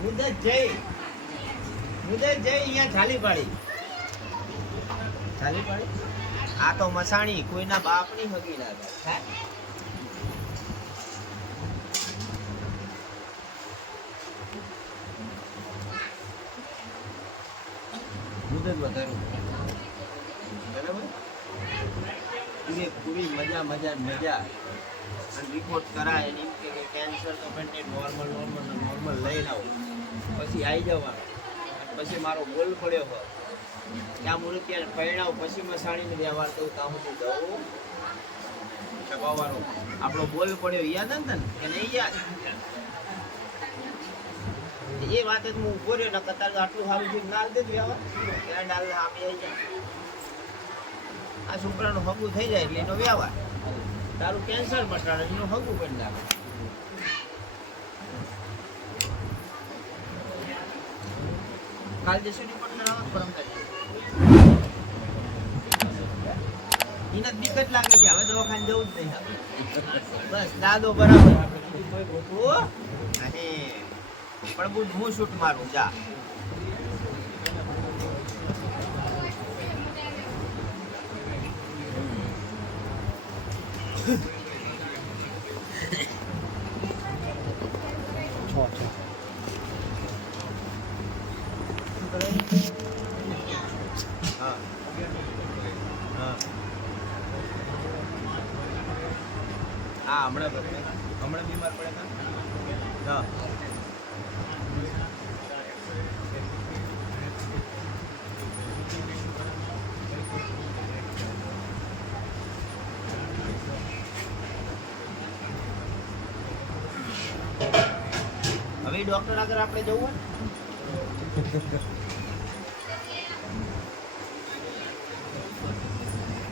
મુદત જઈ આ તો મસાણી કોઈના બાપની હગી હે? મુદત વધારે બરાબર પૂરી મજા મજા મજા. અને રિપોર્ટ કરાય એમ કે કેન્સર તો બંને નોર્મલ નોર્મલ નોર્મલ લઈને આવું. પછી આવી જવાનું. પછી મારો ગોલ પડ્યો હોય. ત્યાં મૂર્તિયા પરિણામ પછી મસાણીને વ્યવહાર કહું ત્યાં હું દઉં છપાવવાનો. આપણો બોલ પડ્યો, યાદ ને ને કે નહીં યાદ? એ વાત હું ઊભો રહ્યો ને કતાર આટલું સારું થયું ના દે વ્યવહાર. ત્યાં ડાલ આમે આવી જાય. આ છોકરાનું હગું થઈ જાય એટલે એનો વ્યવહાર. તારું કેન્સર મટાડે, એનું હગું કરી નાખે. કાલ જશે રિપોર્ટ કરાવવા પરમ કરી લાગે છે હવે દવાખાને જવું જ નહીં બસ, દાદો બરાબર. પણ હું શૂટ મારું, જા. હા હા હા હમણાં બગડે. હમણાં બીમાર પડે કા હા હવે ડોક્ટર આગળ આપણે જવું હોય?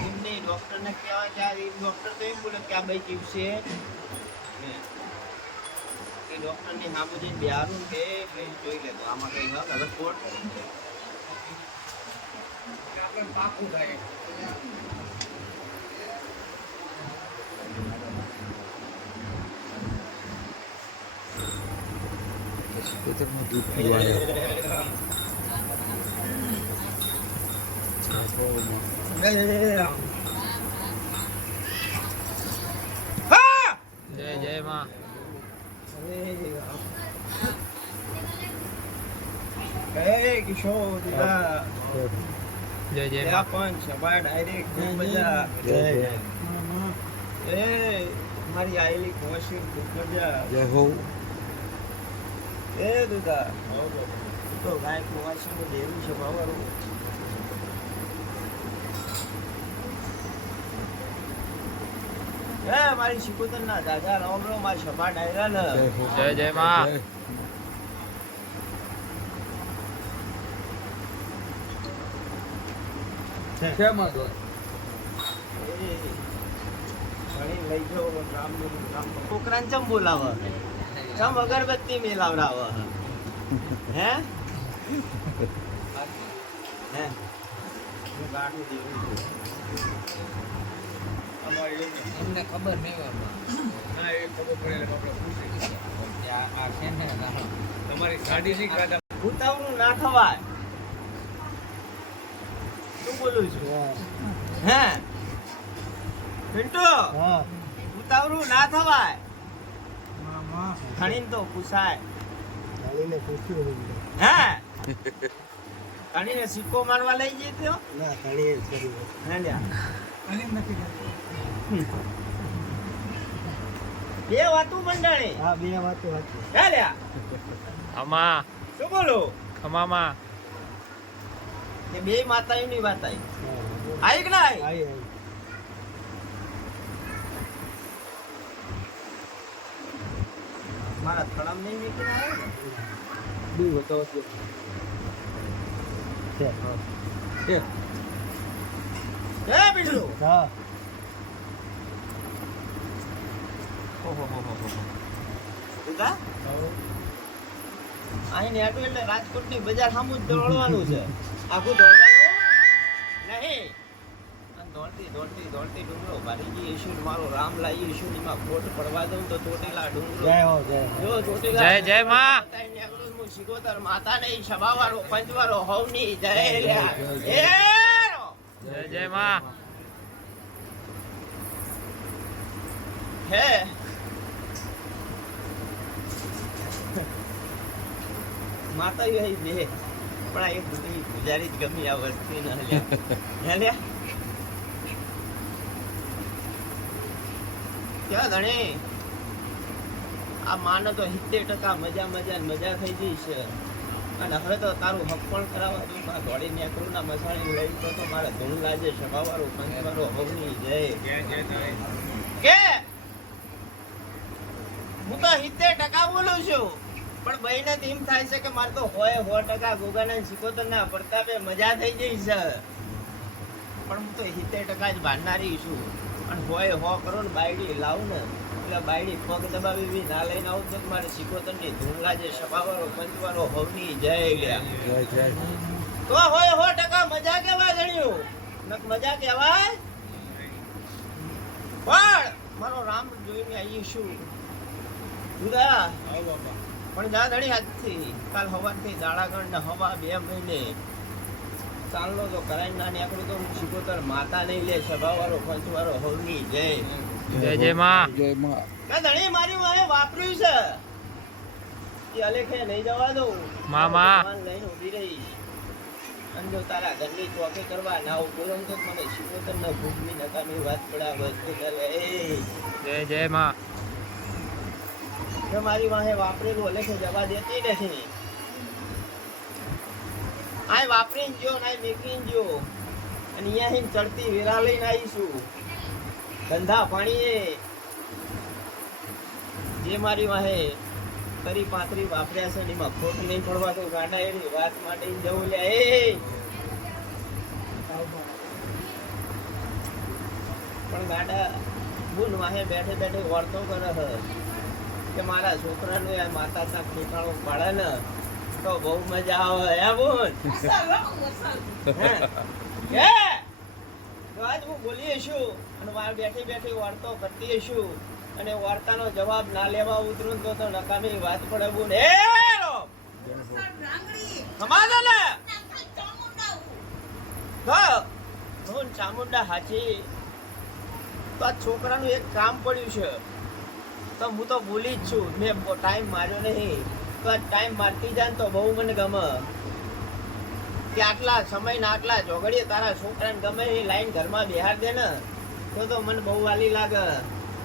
એમ નહીં ડોક્ટરને કહેવાય કે એ ડોક્ટર તો એમ બોલે કે આ ભાઈ જીવશે એ ડોક્ટરની સામે જઈને બિહારું કે ભાઈ જોઈ લેતો આમાં કઈ હક હવે કોર્ટ દૂધ પીવાને જય જય માં કિશોર જય જય આ સભા ડાયરેક્ટ ખૂબ જય જય. એ મારી આયેલી કોશિશ મજા જય હો એ દીદા તો ગાય કોવાસી નું દેવું છે બાવારું હે મારી શિકોતર ના દાદા રામ રામ મારી સભા ડાયરા ને જય જય જય માં. લઈ જાઓ રામ રામ કોકરાન ચમ બોલાવે? ચમ અગરબત્તી મેલાવડાવે હે હે એમને ખબર નહીં હોય ના એ ખબર પડે આપણે પૂછી આ આ છે ને તમારી ગાડી નહીં કાઢા ઉતાવળું ના થવાય શું બોલું છું હે પિન્ટુ હા ઉતાવળું ના થવાય ખણીને તો પૂછાય. ગાડીને પૂછ્યું હે? ખણીને સિક્કો મારવા લઈ જઈ ના ગાડી કર્યું હે લ્યા બે વાતું મંડાણી. હા બે વાતો હતી હે લ્યા? અમા શું બોલો? ખમામાં. કે બે માતાઓની વાત આવી. આવી કે ના આવી. આવી આવી મારા થડામ નહીં નીકળી આવે ને? બે છે. હે. બીજું? હા. ઓહો હો હો હો ઉગા અહીં નેટું એટલે રાજકોટની બજાર સામું જ દોડવાનું છે. આખું દોડવાનું? નહીં. દોડતે દોડતી દોડતી દોડતી ડુંગરો ભારી ઈશુ મારો રામ લાવી ઈશુ માં ખોટ પડવા દઉં તો ચોટીલા ડુંગરો જય હો જય જો ચોટીલા જય જય માં. હું માતા નહીં સભાવાળો પંચવાળો હવની જય એ. જય જય માં. હે. માતા એ બે. પણ આ એક બધી ગુજારી જ ગમી આ વસ્તુ ન ક્યાં ધણી? આ માને તો સિત્તેર ટકા મજા મજા મજા થઈ ગઈ છે. અને હવે તો તારું હક પણ કરાવવા તું. માં દોડી નીકળું ના મસાણી લઈ તો તો મારે ધૂળ લાજે સભાવાળો પંચવાળો હવની જય ક્યાં ક્યાં થાય કે? હું તો સિત્તેર ટકા બોલું છું. પણ બહેને તો એમ થાય છે કે મારે તો હોય સો ટકા ગોગાના સિકોતર ના પ્રતાપે મજા થઈ ગઈ છે. પણ હું તો સિત્તેર ટકા જ ભાંડનારી છું. અને હોય હો કરો ને બાયડી લાવું ને એટલે બાયડી પગ દબાવી બી ના લઈને આવું તો મારે સિકોતરની ધૂમલા જે સભાવાળો પંચવાળો હવની જય લ્યા. જય તો હોય હો ટકા મજા કેવા ગણ્યું? નક મજા કેવાય? પણ મારો રામ જોઈને આવી શું? જુદા પણ જા ધણી હાથથી. કાલ હવાથી દાડાગણ ને હવા બે મહિને ચાલનો તો કરાઈ ના નીકળું તો હું શીખોતર માતા નહીં લે સભાવાળો પંચવાળો હવની જય. જય જય માં. જય માં. કે ધણી મારી વાહે વાપર્યું છે. એ અલેખે નહીં જવા દઉં. મામા. લઈને ઊભી રહી અને જો તારા ઘરની ચોકે કરવા ના ને તો મને શીખોતર ને ભૂખની નકામી વાત પડા વસ્તુ કરે એ જય જય માં. મારી વાહે વાપરેલું અલેખે જવા દેતી નથી. આય વાપરીને જો ને મેકીને જો અને અહીંયા હિન ચડતી વેરા લઈને આવીશું. ધંધા પાણીએ જે મારી વાહે કરી પાતરી વાપર્યા છે ને એમાં ખોટ નહીં પડવા તો ગાંડા એની વાત માટે જવું લે. એ પણ ગાડા ભૂલ વાહે બેઠે બેઠે વર્તો કરે કે મારા છોકરાને, આ માતાના ઠેકાણું પાડે ને. તો બહુ મજા આવે, હે બોન હે? આજ હું બોલી છું અને મારે બેઠી બેઠી વાર્તો કરતી છું અને વાર્તાનો જવાબ ના લેવા ઉતરું તો તો નકામી વાત પડે ને. હું ચામુંડા હાચી. તો આ છોકરાનું એક કામ પડ્યું છે. તો હું તો ભૂલી જ છું, મેં ટાઈમ માર્યો નહીં. તો ટાઈમ મારતી જાય તો બહુ મને ગમે. કે આટલા સમય ના આટલા ચોઘડીએ તારા છોકરાને ગમે એ લાઈન ઘરમાં બિહાર દે ને તો તો મને બહુ વાલી લાગે.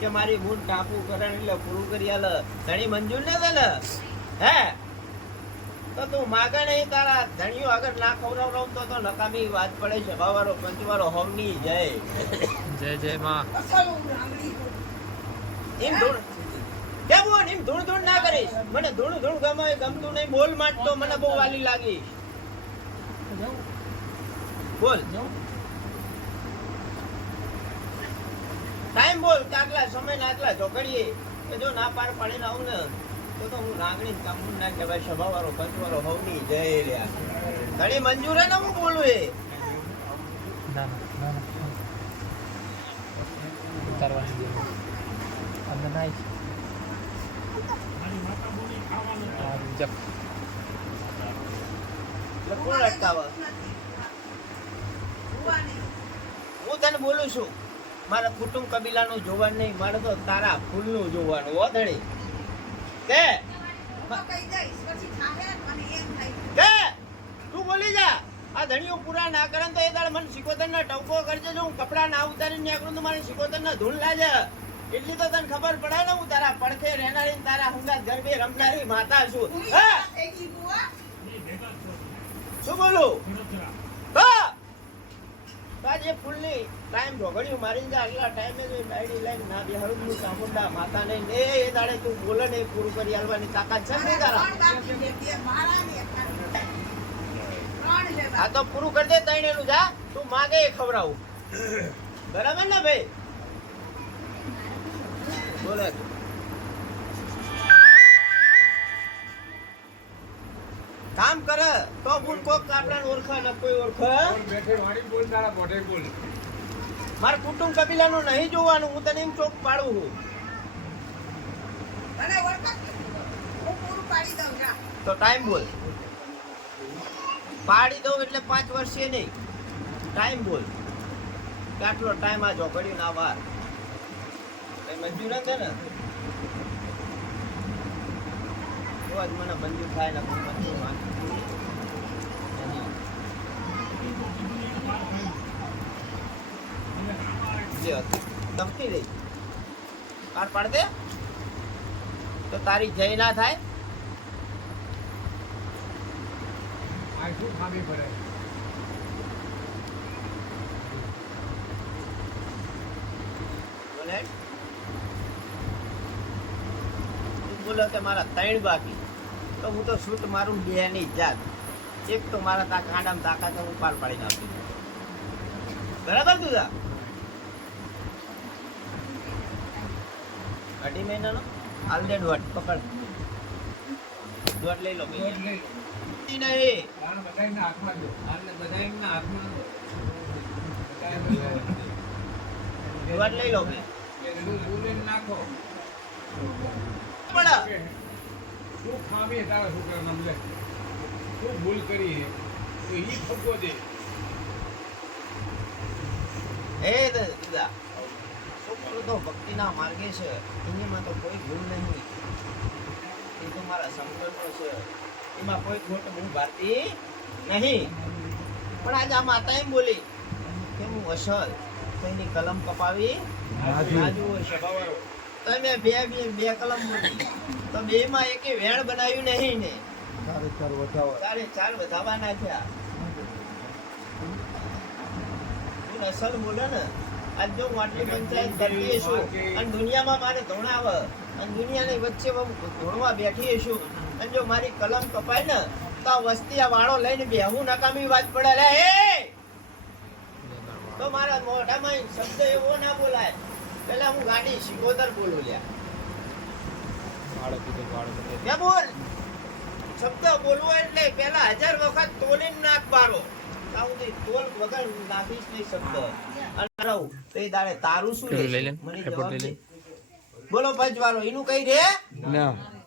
કે મારી બૂન ટાપુ કરે એટલે પૂરું કરી આલે. ધણી મંજૂર ને દે હે? તો તું માગે નહીં તારા ધણીઓ આગળ ના ખવડાવડાવું તો તો નકામી વાત પડે છે. બાવારો પંચવારો હોમની જય. જય જય માં. એમ ધૂળ કેમ એમ ધૂળ ધૂળ ના કરીશ. મને ધૂળ ધૂળ ગમે, ગમતું નહીં, બોલ માટ તો મને બહુ વાલી લાગી. બોલ. ટાઈમ બોલ કે આટલા સમય ના આટલા ચોકડીએ જો ના પાર પાડીને આવું ને, તો તો હું નાગણી કામું ના કહેવાય સભાવાળો, પંચવાળો, હવની જય રહ્યા ઘણી મંજૂર ને હું બોલું એ? ના ના ના ઉતારવાની અંદર નાઈ જપ એટલે કોણ અટકાવે? હું તને બોલું છું, મારા કુટુંબ કબીલાનું જોવાનું નહીં, મારે તો તારા ફૂલનું જોવાનું, હો ધણી. કે? તું બોલી જા. આ ધણીઓ પૂરા ના કરે તો એ દાડ મને સિકોતર ના ટવકો કરજે, જો હું કપડા ના ઉતારીને નીકળું તો મારે સિકોતર ના ધૂળ લાગે. એટલી તો તને ખબર પડે ને હું તારા પડખે રહેનારી તારા હુંગા ગરબે રમનારી માતા છું. શું બોલું? આજે ફૂલની ટાઈમ ઢોગળ્યું મારી જા આટલા ટાઈમે જો ડાયરી લાઈન ના બિહારું નું ચામુંડા માતા નહીં ને એ દાડે તું બોલે ને પૂરું કરી આલવાની તાકાત છે ને તારા? આ તો પૂરું કરી દે તૈણેનું જા. તું માગે એ ખવડાવું. બરાબર ને ભાઈ? બોલે કામ કરે તો બુન કોક આપણા ઓળખે ને કોઈ ઓળખે. બેઠે વાણી બોલ તારા મોઢે બોલ. મારે કુટુંબ કબીલાનું નહીં જોવાનું હું તને એમ ચોક પાડું છું. મને હું પૂરું પાડી દઉં જા. તો ટાઈમ બોલ. પાડી દઉં એટલે પાંચ વર્ષે નહીં. ટાઈમ બોલ. કેટલો ટાઈમ આ જોગડ્યું ના વાર? કઈ મંજૂર છે ને? તો જ મને મંજૂર થાય ને મંજૂર. ધમકી દઈ પાર પાડ દે. તો તારી જય ના થાય. શું ખામી પડે? બોલે તું બોલો કે મારા ત્રણ બાકી તો હું તો શૂટ મારું બે ની જાત એક તો મારા તા કાંડામાં તાકાત તો હું પાર પાડી નાખું બરાબર તું જા અઢી મહિનાનો હાલ દે દોઢ પકડ દોઢ લઈ લો. નહીં. દોઢ લઈ લો ભાઈ નાખો પણ શું ખામી છે તારા છોકરાના અમને? શું ભૂલ કરી તો ઈ ખપો દે હે દાદા છોકરો તો ભક્તિના માર્ગે છે. એનીમાં તો કોઈ ભૂલ નહીં. એ તો મારા સંકલ્પો છે. એમાં કોઈ ખોટ હું ભારતી નહીં. પણ આજે આ માતા એમ બોલી કે હું અસલ તેની કલમ કપાવી રાજુ સ્વભાવવાળો તમે બે બે બે કલમ તો બે માં એક વેણ બનાવ્યું નહીં ને. ચારે ચાર વધાવો. ચારે ચાર વધાવાના થયા. તું અસલ બોલે ને આજ જો હું આટલી પંચાયત કરતી છું અને દુનિયામાં મારે ધોણાવ અને દુનિયાની વચ્ચે હું ધોણવા બેઠી છું અને જો મારી કલમ કપાય ને તો આ વસ્તી આ વાળો લઈને બેહું નકામી વાત પડે. લે હે! તો મારા મોઢામાં શબ્દ એવો ના બોલાય. પેલા હું ગાડી શિકોતર બોલું લ્યા. મેં બોલ. શબ્દ બોલવો એટલે પેલા હજાર વખત તોલી નાક મારો ત્યાં સુધી તોલ વગર નાખીશ નહીં શબ્દ. અને રહું. તો એ દાડે તારું શું પેલું લઈ રહેશે? લે મને જવાબ દે. બોલો પંચવાળો એનું કઈ રે?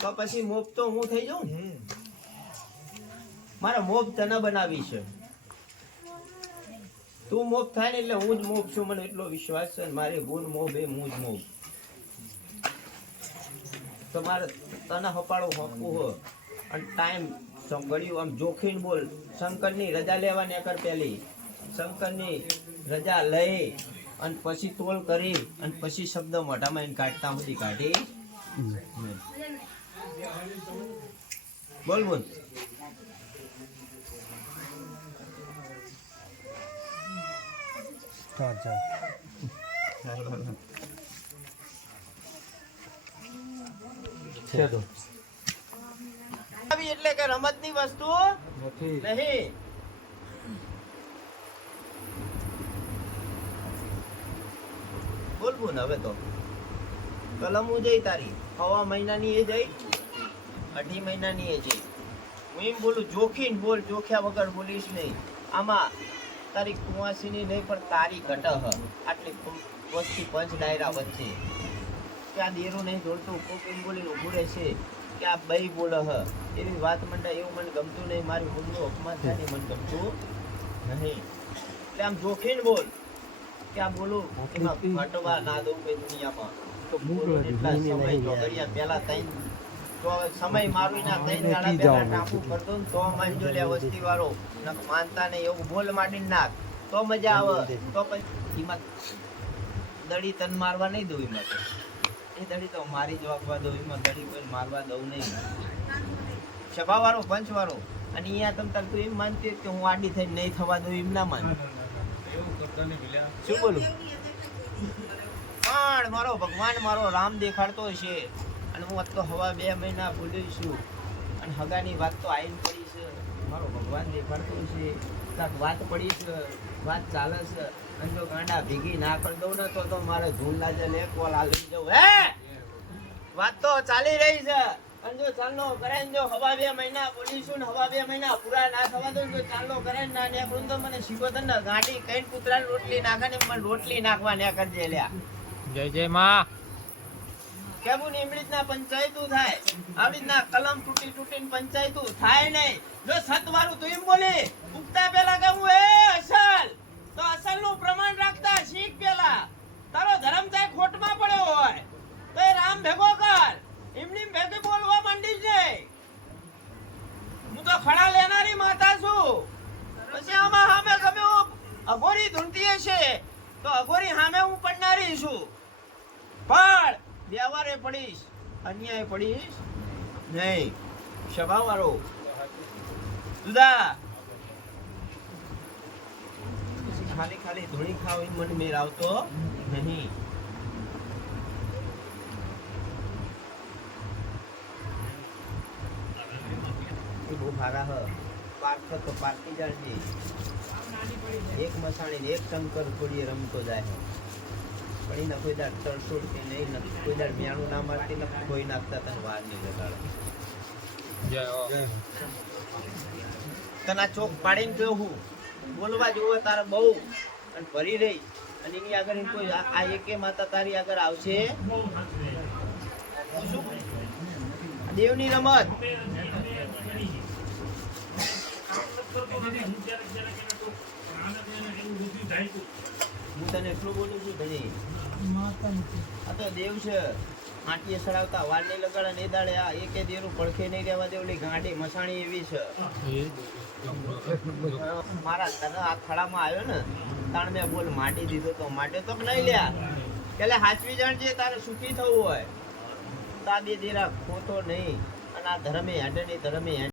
તો પછી મોબ તો હું થઈ જાઉં ને? મારે મોબ તને બનાવી છે. તું મોભ થાય ને એટલે હું જ મોબ છું. મને એટલો વિશ્વાસ છે ને મારી ગુણ મોબ એ હું જ મોભ. તમારે તને હપાળો હપવું હો. અને ટાઈમ ઘડ્યું આમ જોખીને બોલ. શંકરની રજા લેવાની એકર પહેલી શંકરની રજા લઈ અને પછી તોલ કરી અને પછી શબ્દ મોઢામાં એને કાઢતા સુધી કાઢી. બોલ બોલ. ચાર ચાર છે તો આવી એટલે કે રમતની વસ્તુ નથી નહીં. બોલ બોલ હવે તો. કલમો જઈ તારી. હવા મહિનાની એ જઈ, અઢી મહિનાની એ જઈ. હું એમ બોલું, જોખીન બોલ, જોખ્યા વગર બોલીશ નહીં. આમાં તારી કુંવાસીની નહીં પણ તારી ઘટ હ આટલી વસ્તી પંચ ડાયરા વચ્ચે. ક્યાં દેરું નહીં જોડતું કોક એમ બોલીને ઊભું રહેશે કે આ બઈ બોલે હ. એવી વાત મંડા એવું મને ગમતું નહીં મારી ભૂલનું અપમાન થાય મને ગમતું નહીં. એટલે આમ જોખીને બોલ. કે આ બોલું? એમાં ઘટવા ના દઉં કઈ દુનિયામાં. તો બોલું એટલા સમય ચોગડિયા પહેલા તૈન તો સમય મારું ના મેં દાડા પહેલા ટાંકું કરતો ને તો માનજો લે વસ્તી વાળો માનતા નહીં એવું બોલ માંડીને નાખ. તો મજા આવે. તો પછી એમાં દડી તન મારવા નહીં દઉં એમાં તો. એ દડી તો મારી જ વાગવા દઉં એમાં દડી કોઈ મારવા દઉં નહીં. સભા વાળો પંચ વાળો અને અહીંયા તમ તાર તું એમ માનતી હોય કે હું આડી થઈ નહીં થવા દઉં એમ ના માન. એવું કરતા નહીં મિલ્યા શું બોલું? પણ મારો ભગવાન મારો રામ દેખાડતો છે અને હું તો હવા બે મહિના ભૂલ્યું છું. અને હગાની વાત તો આવીને પડી મારો ભગવાન દેખાડતો છે, કાંક વાત પડી છે, વાત ચાલે છે, અને જો ગાંડા ભીગી ના કરી દઉં ને તો તો મારે ધૂન લાજે લે કોલ હાલી જવું. હે? વાત તો ચાલી રહી છે. અને જો ચાલો કરે ને જો હવા બે મહિના બોલીશું ને હવા બે મહિના પૂરા ના થવા દઉં ને જો ચાલો કરે ના નેકળું ને તો મને શીખો ને ગાંડી કઈ કૂતરા રોટલી નાખે ને મને રોટલી નાખવા ને કરજે લ્યા. જય જય માં. કેવું ને એમડી રીતના પંચાયતું થાય? આવી રીતના કલમ તૂટી તૂટીને પંચાયતું થાય નહીં. જો સતવારું તું એમ બોલી, ઉગતા પેલા કહું, એ અસલ. તો અસલનું પ્રમાણ રાખતા શીખ પેલા. તારો ધર્મ થાય ખોટમાં પડ્યો હોય તો એ રામ ભેગો કર એમની ભેગી બોલવા માંડી છે હું તો ખડા લેનારી માતા છું પછી આમાં સામે ગમે એવું અઘોરી ધૂંટી હશે તો અઘોરી સામે હું પડનારી છું પણ વ્યવહારે પડીશ અન્યાય પડીશ નહીં. સ્વભાવ વાળો જુદા ખાલી ખાલી ધોળી ખાવ એ મને મેર આવતો નહીં. બહુ સારા હ. પાર્થ તો પાર્ટી એક મસાણી એક શંકર કોડીએ રમતો જાય. પણ એના કોઈ દાડ તરસોડતી નહીં ને કોઈ દાડ મિયાણું ના મારતી નથી કોઈ નાખતા તને વાર નહીં લગાડે. જય તને આ ચોક પાડીને ગયો હું. બોલવા જોવે તારે બહુ. અને ભરી રહી. અને એની આગળ એમ કોઈ આ- એકે માતા તારી આગળ આવશે. દેવની રમત. હું તને એટલું બોલું છું ભાઈ. આ તો દેવ છે. આંટીએ સડાવતા વાર નહીં લગાડે ને દાડે આ એકે દેરું પડખે નહીં રહેવા દેવ ઓલી ગાંડી મસાણી એવી છે. મારા તને આ ખડામાં આવ્યો ને, તાણ મેં બોલ માટી દીધો તો માટે તો નહીં લ્યા? એટલે હાચવી જાણજે તારે સુખી થવું હોય. તા બે દેરા ખોટો નહીં. અને આ ધર્મે હેડે નહીં, ધર્મે